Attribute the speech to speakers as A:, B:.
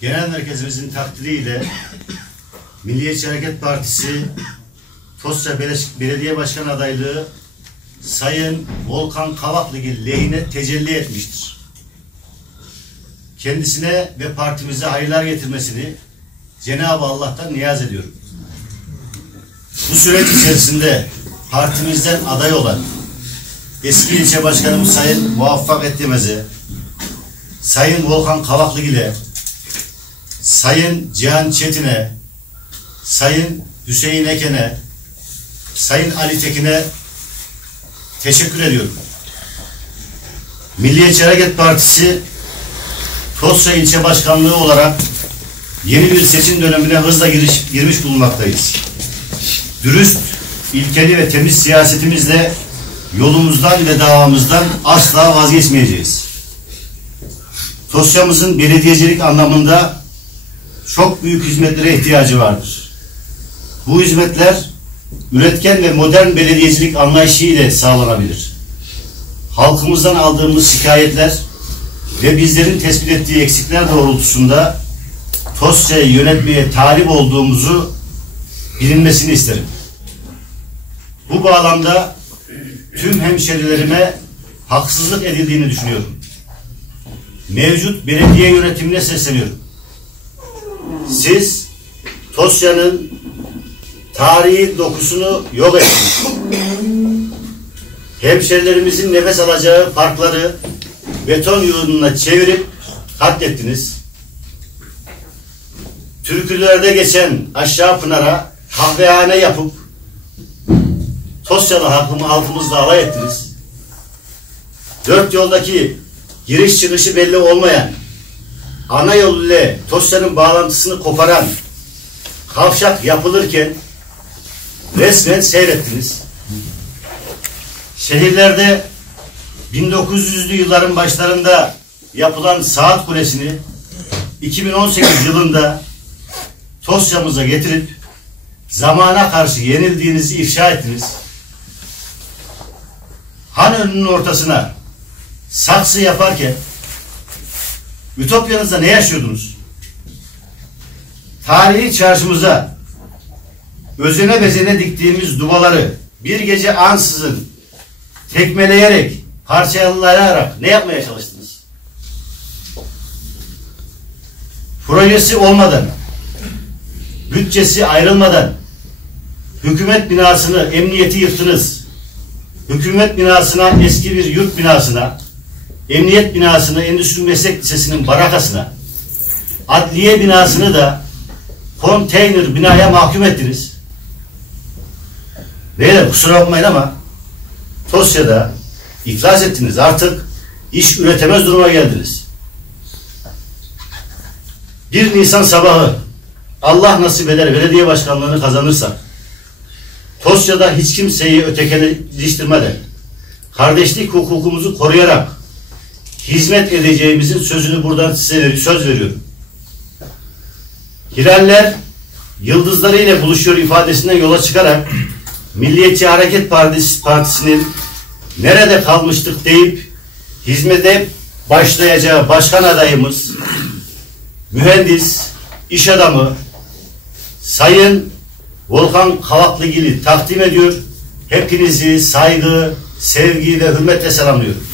A: Genel merkezimizin takdiriyle Milliyetçi Hareket Partisi Tosya Bele- Belediye Başkan adaylığı Sayın Volkan Kavaklıgil lehine tecelli etmiştir. Kendisine ve partimize hayırlar getirmesini Cenab-ı Allah'tan niyaz ediyorum. Bu süreç içerisinde partimizden aday olan eski ilçe başkanımız Sayın Muvaffak Ettemez'e, Sayın Volkan Kavaklıgil'e, Sayın Cihan Çetin'e, Sayın Hüseyin Eken'e, Sayın Ali Tekin'e teşekkür ediyorum. Milliyetçi Hareket Partisi Tosya İlçe Başkanlığı olarak yeni bir seçim dönemine hızla giriş, girmiş bulunmaktayız. Dürüst, ilkeli ve temiz siyasetimizle yolumuzdan ve davamızdan asla vazgeçmeyeceğiz. Tosya'mızın belediyecilik anlamında çok büyük hizmetlere ihtiyacı vardır. Bu hizmetler üretken ve modern belediyecilik anlayışı ile sağlanabilir. Halkımızdan aldığımız şikayetler ve bizlerin tespit ettiği eksikler doğrultusunda Tosya'yı yönetmeye talip olduğumuzu bilinmesini isterim. Bu bağlamda tüm hemşerilerime haksızlık edildiğini düşünüyorum. Mevcut belediye yönetimine sesleniyorum. Siz Tosya'nın tarihi dokusunu yok ettiniz. Hemşerilerimizin nefes alacağı parkları beton yığınına çevirip katlettiniz. Türkülerde geçen aşağı Pınar'a kahvehane yapıp Tosyalı halkımı halkımızla alay ettiniz. Dört yoldaki giriş çıkışı belli olmayan ana yol ile Tosya'nın bağlantısını koparan kavşak yapılırken resmen seyrettiniz. Şehirlerde 1900'lü yılların başlarında yapılan saat kulesini 2018 yılında Tosya'mıza getirip zamana karşı yenildiğinizi ifşa ettiniz. Han önünün ortasına saksı yaparken Ütopyanızda ne yaşıyordunuz? Tarihi çarşımıza özene bezene diktiğimiz dubaları bir gece ansızın tekmeleyerek, parçalayarak ne yapmaya çalıştınız? Projesi olmadan, bütçesi ayrılmadan hükümet binasını, emniyeti yıktınız. Hükümet binasına, eski bir yurt binasına, emniyet binasını, Endüstri Meslek Lisesi'nin barakasına, adliye binasını da konteyner binaya mahkum ettiniz. Beyler kusura bakmayın ama Tosya'da iflas ettiniz. Artık iş üretemez duruma geldiniz. 1 Nisan sabahı Allah nasip eder belediye başkanlığını kazanırsa Tosya'da hiç kimseyi ötekileştirmeden kardeşlik hukukumuzu koruyarak hizmet edeceğimizin sözünü buradan size söz veriyorum. Hilaller yıldızlarıyla buluşuyor ifadesinden yola çıkarak Milliyetçi Hareket Partisi Partisi'nin nerede kalmıştık deyip hizmete başlayacağı başkan adayımız mühendis, iş adamı Sayın Volkan Kavaklıgil'i takdim ediyor. Hepinizi saygı, sevgi ve hürmetle selamlıyorum.